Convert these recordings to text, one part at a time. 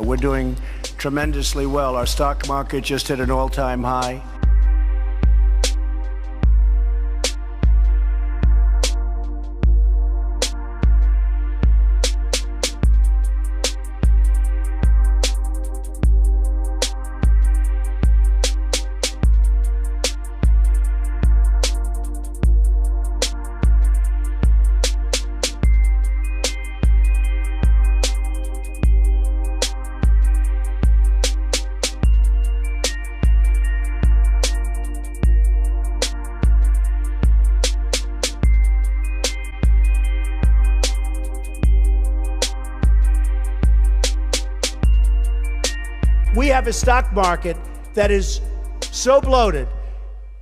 We're doing tremendously well. Our stock market just hit an all-time high. We have a stock market that is so bloated.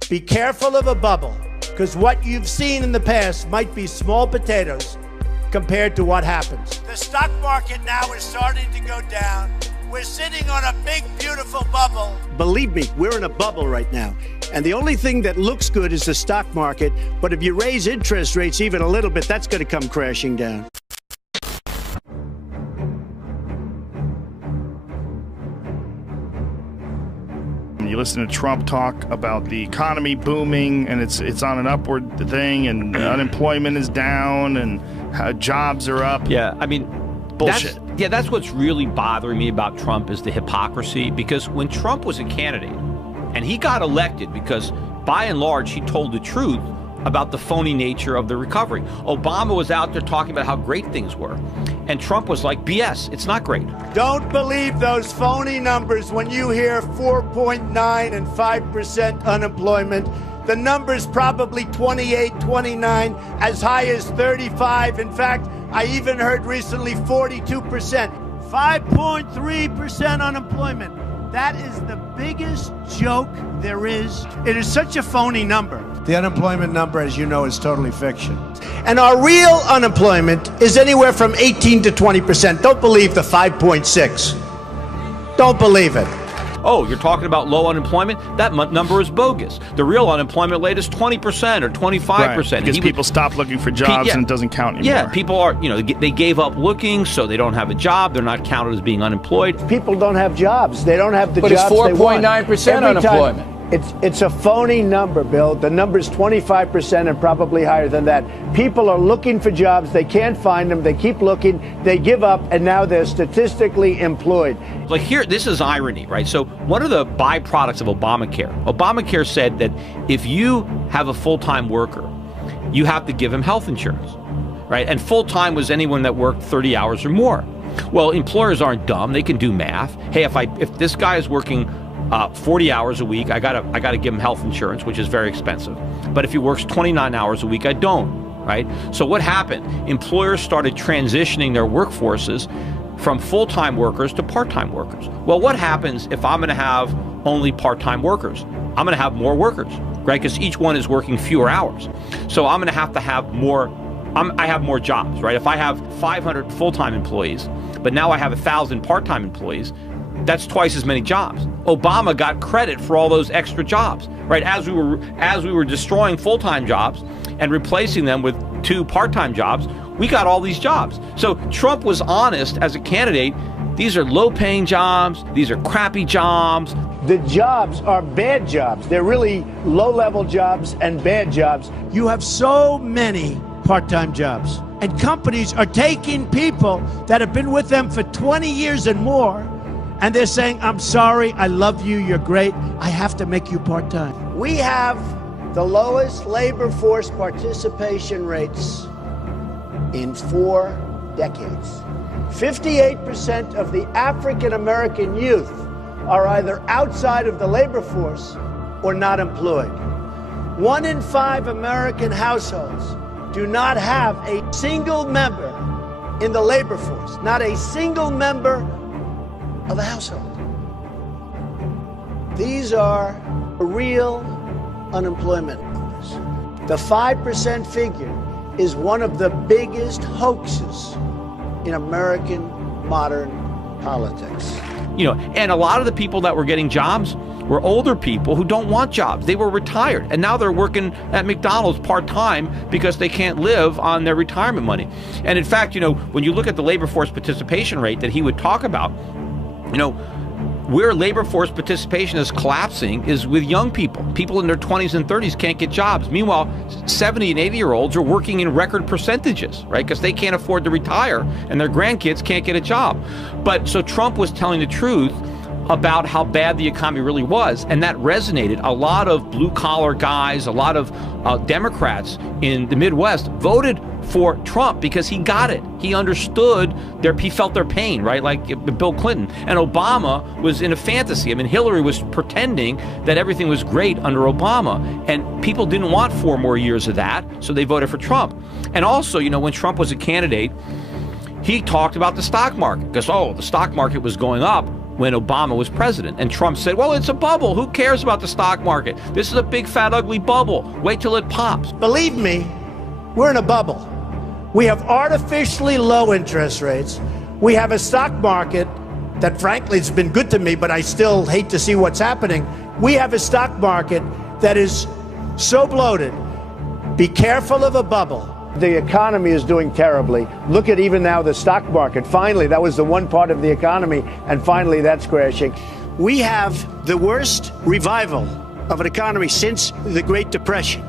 Be careful of a bubble, because what you've seen in the past might be small potatoes compared to what happens. The stock market now is starting to go down. We're sitting on a big, beautiful bubble. Believe me, we're in a bubble right now. And the only thing that looks good is the stock market. But if you raise interest rates even a little bit, that's going to come crashing down. You listen to Trump talk about the economy booming and it's on an upward thing, and unemployment is down and how jobs are up. Yeah, I mean, bullshit. That's what's really bothering me about Trump is the hypocrisy. Because when Trump was a candidate and he got elected because by and large he told the truth about the phony nature of the recovery. Obama was out there talking about how great things were. And Trump was like, BS, it's not great. Don't believe those phony numbers when you hear 4.9 and 5% unemployment. The number's probably 28, 29, as high as 35. In fact, I even heard recently 42%. 5.3% unemployment. That is the biggest joke there is. It is such a phony number. The unemployment number, as you know, is totally fiction. And our real unemployment is anywhere from 18 to 20%. Don't believe the 5.6. Don't believe it. Oh, you're talking about low unemployment? That number is bogus. The real unemployment rate is 20% or 25%. Right, because people stop looking for jobs and it doesn't count anymore. Yeah, people are, they gave up looking, so they don't have a job. They're not counted as being unemployed. People don't have jobs. They don't have the jobs they want. But it's 4.9% unemployment. It's a phony number, Bill. The number's 25% and probably higher than that. People are looking for jobs. They can't find them. They keep looking. They give up, and now they're statistically employed. Like here, this is irony, right? So one of the byproducts of Obamacare said that if you have a full-time worker, you have to give him health insurance, right? And full-time was anyone that worked 30 hours or more. Well, employers aren't dumb. They can do math. Hey, if this guy is working 40 hours a week, I gotta give him health insurance, which is very expensive. But if he works 29 hours a week, I don't, right? So what happened? Employers started transitioning their workforces from full-time workers to part-time workers. Well, what happens if I'm gonna have only part-time workers? I'm gonna have more workers, right? Because each one is working fewer hours. So I'm gonna have more, I have more jobs, right? If I have 500 full-time employees, but now I have 1,000 part-time employees, that's twice as many jobs. Obama got credit for all those extra jobs, right? As we were destroying full-time jobs and replacing them with 2 part-time jobs, we got all these jobs. So Trump was honest as a candidate. These are low-paying jobs. These are crappy jobs. The jobs are bad jobs. They're really low-level jobs and bad jobs. You have so many part-time jobs, and companies are taking people that have been with them for 20 years and more, and they're saying, I'm sorry, I love you, you're great, I have to make you part-time. We have the lowest labor force participation rates in 4 decades. 58% of the African-American youth are either outside of the labor force or not employed. 1 in 5 American households do not have a single member in the labor force, not a single member of a household. These are real unemployment numbers. The 5% figure is one of the biggest hoaxes in American modern politics. And a lot of the people that were getting jobs were older people who don't want jobs. They were retired, and now they're working at McDonald's part-time because they can't live on their retirement money. And in fact, when you look at the labor force participation rate that he would talk about, You know, where labor force participation is collapsing is with young people. People in their 20s and 30s can't get jobs. Meanwhile, 70 and 80-year-olds are working in record percentages, right? Because they can't afford to retire and their grandkids can't get a job. But so Trump was telling the truth about how bad the economy really was, and that resonated. A lot of blue-collar guys, a lot of Democrats in the Midwest voted for Trump because he got it. He understood he felt their pain, right? Like Bill Clinton. And Obama was in a fantasy. I mean, Hillary was pretending that everything was great under Obama, and people didn't want 4 more years of that, so they voted for Trump. And also, you know, when Trump was a candidate, he talked about the stock market because, the stock market was going up when Obama was president. And Trump said, well, it's a bubble. Who cares about the stock market? This is a big, fat, ugly bubble. Wait till it pops. Believe me, we're in a bubble. We have artificially low interest rates. We have a stock market that, frankly, has been good to me, but I still hate to see what's happening. We have a stock market that is so bloated. Be careful of a bubble. The economy is doing terribly. Look at even now the stock market. Finally, that was the one part of the economy, and finally that's crashing. We have the worst revival of an economy since the Great Depression.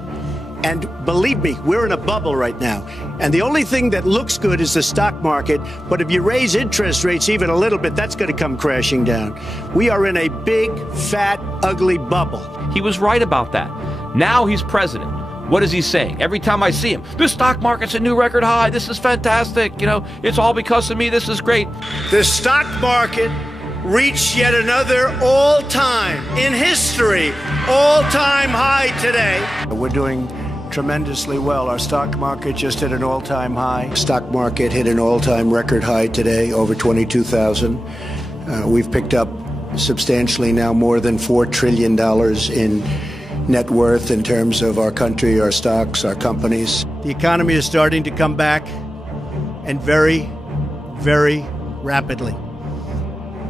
And believe me, we're in a bubble right now. And the only thing that looks good is the stock market. But if you raise interest rates even a little bit, that's going to come crashing down. We are in a big, fat, ugly bubble. He was right about that. Now he's president. What is he saying? Every time I see him, the stock market's a new record high. This is fantastic. You know, it's all because of me. This is great. The stock market reached yet another all-time, in history, all-time high today. We're doing tremendously well. Our stock market just hit an all-time high. Stock market hit an all-time record high today, over 22,000. We've picked up substantially now more than $4 trillion in net worth in terms of our country, our stocks, our companies. The economy is starting to come back, and very, very rapidly.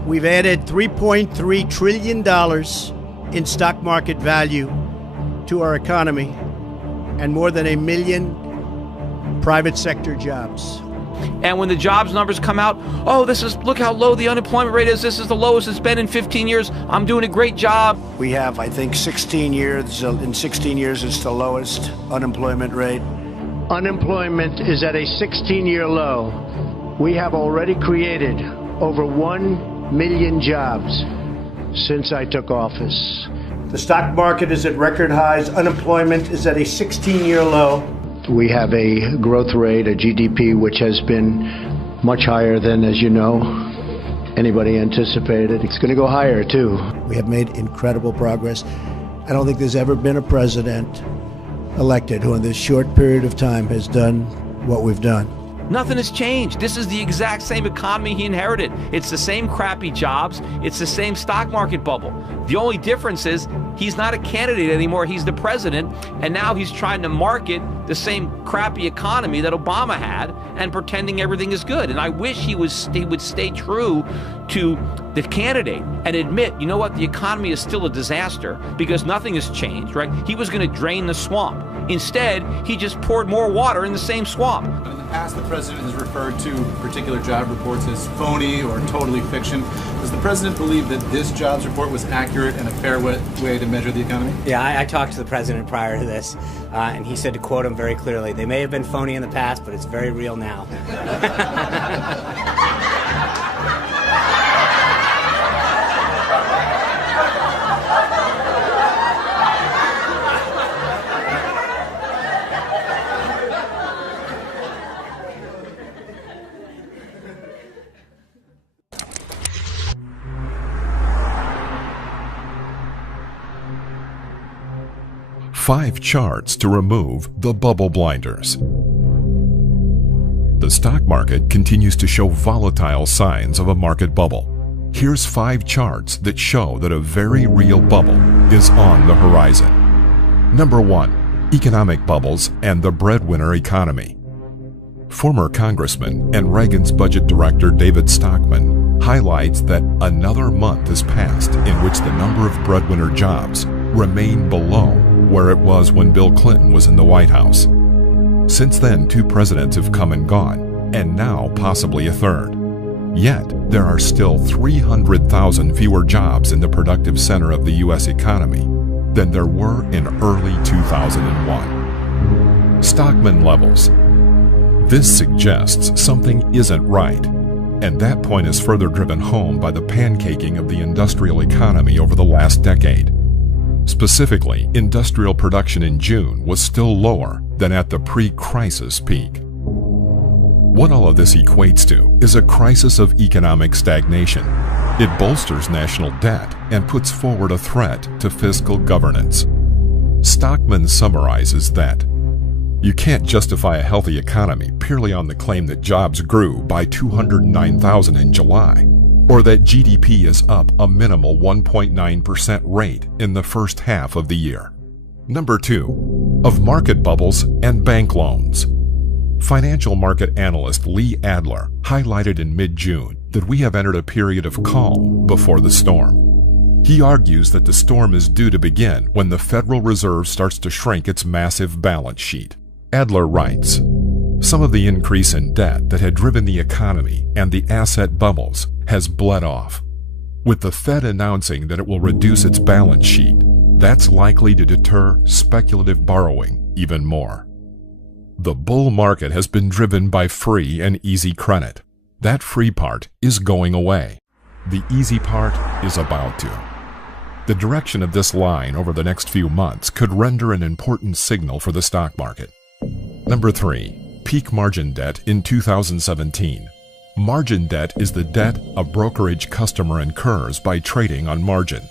We've added $3.3 trillion in stock market value to our economy and more than 1 million private sector jobs. And when the jobs numbers come out, look how low the unemployment rate is. This is the lowest it's been in 15 years. I'm doing a great job. We have, I think, 16 years. In 16 years, it's the lowest unemployment rate. Unemployment is at a 16-year low. We have already created over 1 million jobs since I took office. The stock market is at record highs. Unemployment is at a 16-year low. We have a growth rate, a GDP, which has been much higher than, as you know, anybody anticipated. It's going to go higher, too. We have made incredible progress. I don't think there's ever been a president elected who in this short period of time has done what we've done. Nothing has changed. This is the exact same economy he inherited. It's the same crappy jobs. It's the same stock market bubble. The only difference is he's not a candidate anymore. He's the president, and now he's trying to market the same crappy economy that Obama had and pretending everything is good. And I wish he would stay true to the candidate and admit, you know what, the economy is still a disaster because nothing has changed, right? He was going to drain the swamp. Instead, he just poured more water in the same swamp. In the past, the president has referred to particular job reports as phony or totally fiction. Does the president believe that this jobs report was accurate and a fair way to measure the economy? Yeah, I talked to the president prior to this, and he said, to quote him very clearly, they may have been phony in the past, but it's very real now. Five charts to remove the bubble blinders. The stock market continues to show volatile signs of a market bubble. Here's 5 charts that show that a very real bubble is on the horizon. Number 1. Economic bubbles and the breadwinner economy. Former Congressman and Reagan's budget director David Stockman highlights that another month has passed in which the number of breadwinner jobs remain below where it was when Bill Clinton was in the White House. Since then, 2 presidents have come and gone, and now possibly a third. Yet, there are still 300,000 fewer jobs in the productive center of the U.S. economy than there were in early 2001. Stockman levels. This suggests something isn't right, and that point is further driven home by the pancaking of the industrial economy over the last decade. Specifically, industrial production in June was still lower than at the pre-crisis peak. What all of this equates to is a crisis of economic stagnation. It bolsters national debt and puts forward a threat to fiscal governance. Stockman summarizes that you can't justify a healthy economy purely on the claim that jobs grew by 209,000 in July, or that GDP is up a minimal 1.9% rate in the first half of the year. Number 2, of market bubbles and bank loans. Financial market analyst Lee Adler highlighted in mid-June that we have entered a period of calm before the storm. He argues that the storm is due to begin when the Federal Reserve starts to shrink its massive balance sheet. Adler writes, some of the increase in debt that had driven the economy and the asset bubbles has bled off. With the Fed announcing that it will reduce its balance sheet, that's likely to deter speculative borrowing even more. The bull market has been driven by free and easy credit. That free part is going away. The easy part is about to. The direction of this line over the next few months could render an important signal for the stock market. Number 3, peak margin debt in 2017. Margin debt is the debt a brokerage customer incurs by trading on margin.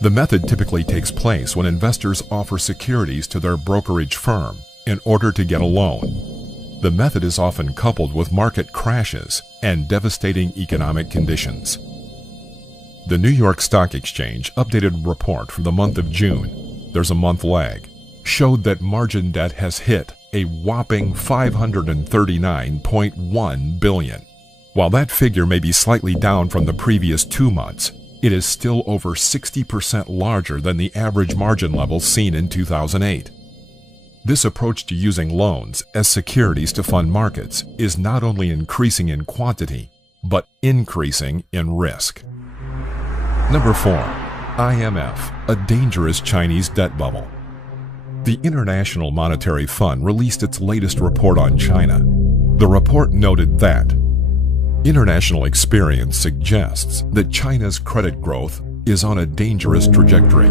The method typically takes place when investors offer securities to their brokerage firm in order to get a loan. The method is often coupled with market crashes and devastating economic conditions. The New York Stock Exchange updated report for the month of June, there's a month lag, showed that margin debt has hit a whopping $539.1 billion. While that figure may be slightly down from the previous 2 months, it is still over 60% larger than the average margin levels seen in 2008. This approach to using loans as securities to fund markets is not only increasing in quantity, but increasing in risk. Number 4, IMF, a dangerous Chinese debt bubble. The International Monetary Fund released its latest report on China. The report noted that international experience suggests that China's credit growth is on a dangerous trajectory,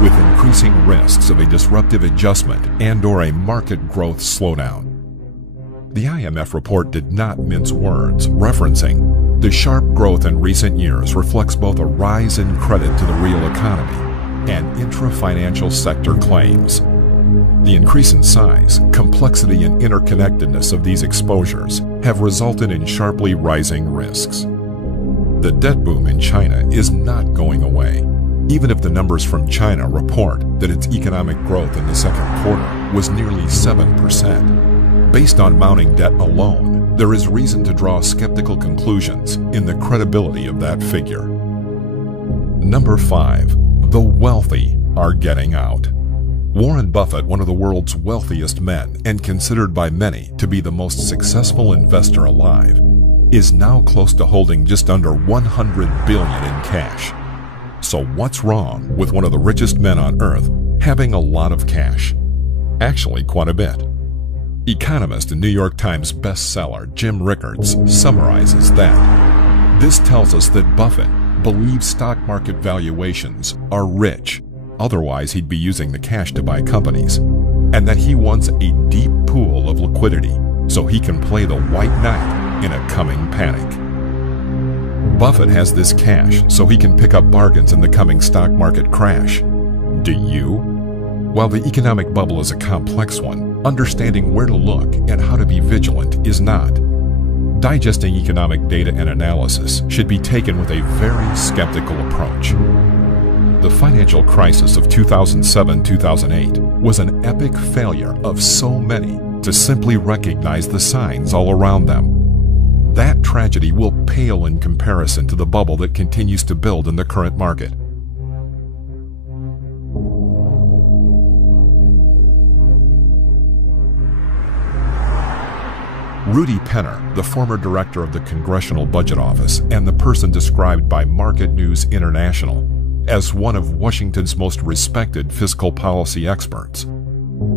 with increasing risks of a disruptive adjustment and/or a market growth slowdown. The IMF report did not mince words, referencing the sharp growth in recent years reflects both a rise in credit to the real economy and intra-financial sector claims. The increase in size, complexity, and interconnectedness of these exposures have resulted in sharply rising risks. The debt boom in China is not going away, even if the numbers from China report that its economic growth in the second quarter was nearly 7%. Based on mounting debt alone, there is reason to draw skeptical conclusions in the credibility of that figure. Number 5, the wealthy are getting out. Warren Buffett, one of the world's wealthiest men and considered by many to be the most successful investor alive, is now close to holding just under $100 billion in cash. So what's wrong with one of the richest men on earth having a lot of cash? Actually, quite a bit. Economist and New York Times bestseller Jim Rickards summarizes that this tells us that Buffett believes stock market valuations are rich, otherwise he'd be using the cash to buy companies, and that he wants a deep pool of liquidity so he can play the white knight in a coming panic. Buffett has this cash so he can pick up bargains in the coming stock market crash. Do you? While the economic bubble is a complex one, understanding where to look and how to be vigilant is not. Digesting economic data and analysis should be taken with a very skeptical approach. The financial crisis of 2007-2008 was an epic failure of so many to simply recognize the signs all around them. That tragedy will pale in comparison to the bubble that continues to build in the current market. Rudy Penner, the former director of the Congressional Budget Office and the person described by Market News International as one of Washington's most respected fiscal policy experts,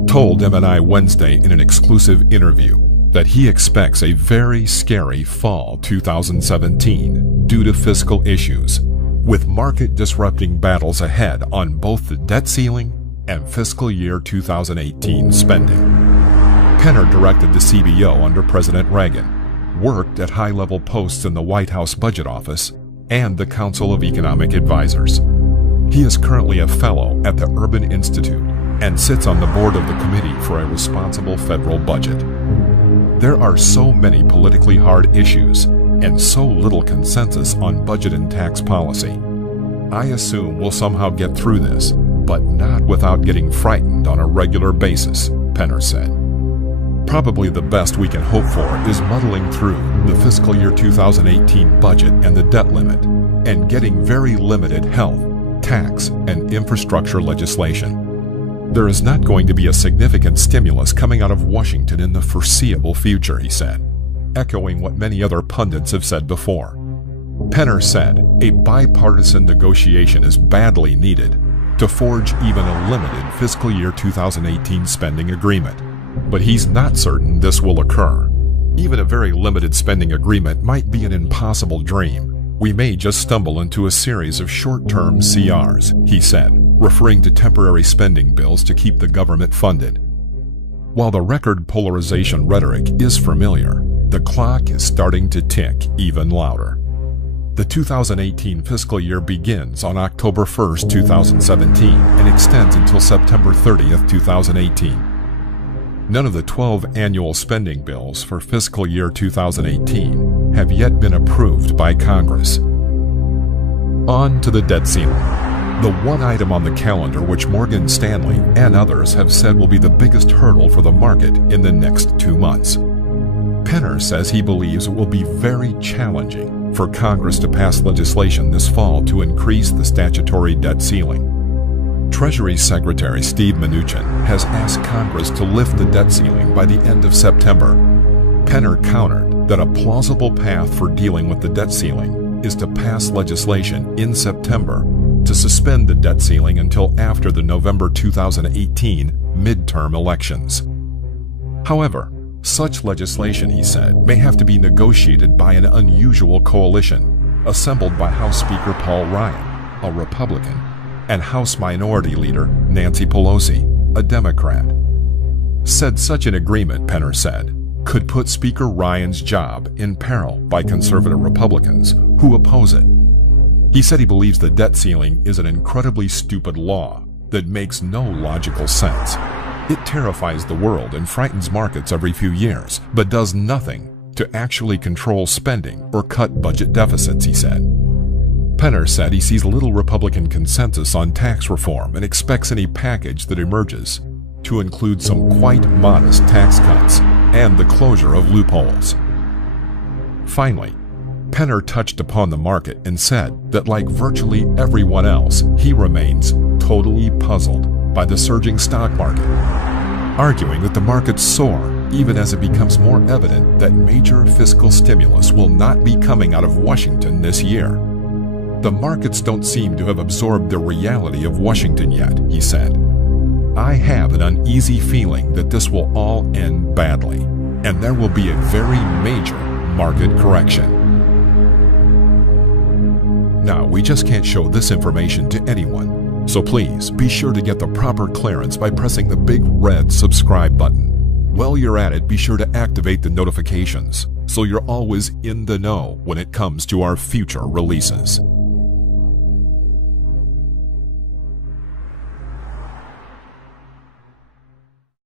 told MNI Wednesday in an exclusive interview that he expects a very scary fall 2017 due to fiscal issues, with market-disrupting battles ahead on both the debt ceiling and fiscal year 2018 spending. Penner directed the CBO under President Reagan, worked at high-level posts in the White House Budget Office and the Council of Economic Advisors. He is currently a fellow at the Urban Institute and sits on the board of the Committee for a Responsible Federal Budget. There are so many politically hard issues and so little consensus on budget and tax policy. I assume we'll somehow get through this, but not without getting frightened on a regular basis, Penner said. Probably the best we can hope for is muddling through the fiscal year 2018 budget and the debt limit, and getting very limited health, tax, and infrastructure legislation. There is not going to be a significant stimulus coming out of Washington in the foreseeable future, he said, echoing what many other pundits have said before. Penner said a bipartisan negotiation is badly needed to forge even a limited fiscal year 2018 spending agreement, but he's not certain this will occur. Even a very limited spending agreement might be an impossible dream. We may just stumble into a series of short-term CRs, he said, referring to temporary spending bills to keep the government funded. While the record polarization rhetoric is familiar, the clock is starting to tick even louder. The 2018 fiscal year begins on October 1st, 2017 and extends until September 30th, 2018. None of the 12 annual spending bills for fiscal year 2018 have yet been approved by Congress. On to the debt ceiling, the one item on the calendar which Morgan Stanley and others have said will be the biggest hurdle for the market in the next 2 months. Penner says he believes it will be very challenging for Congress to pass legislation this fall to increase the statutory debt ceiling. Treasury Secretary Steve Mnuchin has asked Congress to lift the debt ceiling by the end of September. Penner countered that a plausible path for dealing with the debt ceiling is to pass legislation in September to suspend the debt ceiling until after the November 2018 midterm elections. However, such legislation, he said, may have to be negotiated by an unusual coalition assembled by House Speaker Paul Ryan, a Republican, and House Minority Leader Nancy Pelosi, a Democrat. Said such an agreement, Penner said, could put Speaker Ryan's job in peril by conservative Republicans who oppose it. He said he believes the debt ceiling is an incredibly stupid law that makes no logical sense. It terrifies the world and frightens markets every few years, but does nothing to actually control spending or cut budget deficits, he said. Penner said he sees little Republican consensus on tax reform and expects any package that emerges to include some quite modest tax cuts and the closure of loopholes. Finally, Penner touched upon the market and said that, like virtually everyone else, he remains totally puzzled by the surging stock market, arguing that the markets soar even as it becomes more evident that major fiscal stimulus will not be coming out of Washington this year. The markets don't seem to have absorbed the reality of Washington yet, he said. I have an uneasy feeling that this will all end badly, and there will be a very major market correction. Now, we just can't show this information to anyone, so please be sure to get the proper clearance by pressing the big red subscribe button. While you're at it, be sure to activate the notifications so you're always in the know when it comes to our future releases.